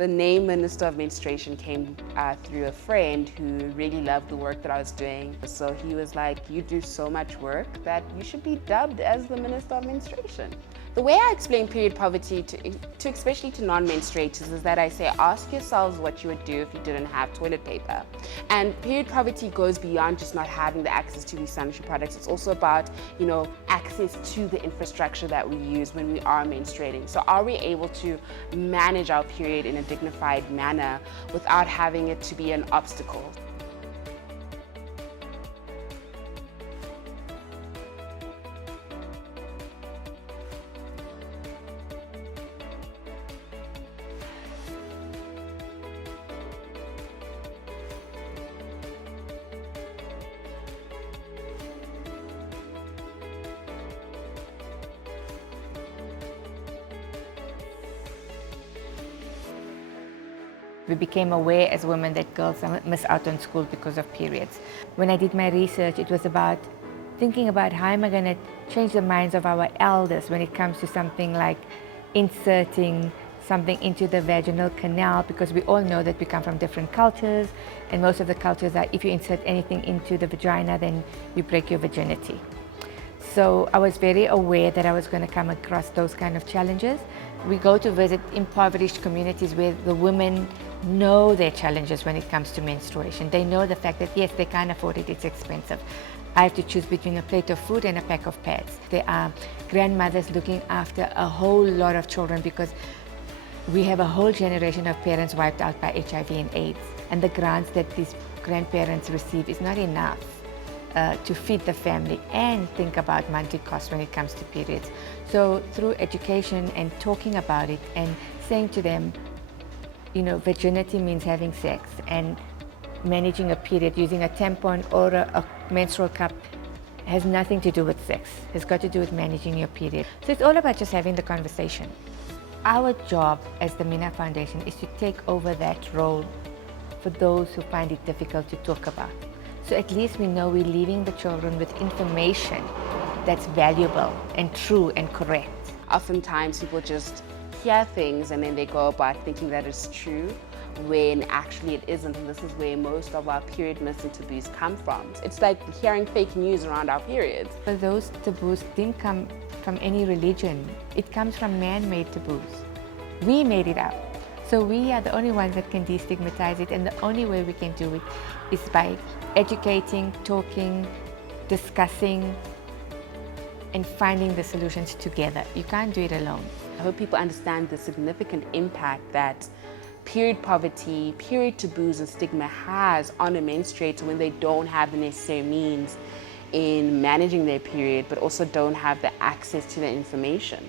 The name Minister of Menstruation came through a friend who really loved the work that I was doing. So he was like, you do so much work that you should be dubbed as the Minister of Menstruation. The way I explain period poverty to especially to non-menstruators is that I say, ask yourselves what you would do if you didn't have toilet paper. And period poverty goes beyond just not having the access to these sanitary products. It's also about, access to the infrastructure that we use when we are menstruating. So are we able to manage our period in a dignified manner without having it to be an obstacle? We became aware as women that girls miss out on school because of periods. When I did my research, it was about thinking about how am I going to change the minds of our elders when it comes to something like inserting something into the vaginal canal, because we all know that we come from different cultures, and most of the cultures are if you insert anything into the vagina, then you break your virginity. So I was very aware that I was going to come across those kind of challenges. We go to visit impoverished communities where the women know their challenges when it comes to menstruation. They know the fact that yes, they can't afford it, it's expensive. I have to choose between a plate of food and a pack of pads. There are grandmothers looking after a whole lot of children because we have a whole generation of parents wiped out by HIV and AIDS. And the grants that these grandparents receive is not enough to feed the family and think about monthly costs when it comes to periods. So through education and talking about it and saying to them, virginity means having sex, and managing a period using a tampon or a menstrual cup has nothing to do with sex. It's got to do with managing your period. So it's all about just having the conversation. Our job as the Mina Foundation is to take over that role for those who find it difficult to talk about. So at least we know we're leaving the children with information that's valuable and true and correct. Oftentimes people just hear things and then they go about thinking that it's true when actually it isn't, and this is where most of our period myths and taboos come from. It's like hearing fake news around our periods. But those taboos didn't come from any religion. It comes from man-made taboos. We made it up. So we are the only ones that can destigmatize it, and the only way we can do it is by educating, talking, discussing, and finding the solutions together. You can't do it alone. I hope people understand the significant impact that period poverty, period taboos, and stigma has on a menstruator when they don't have the necessary means in managing their period, but also don't have the access to the information.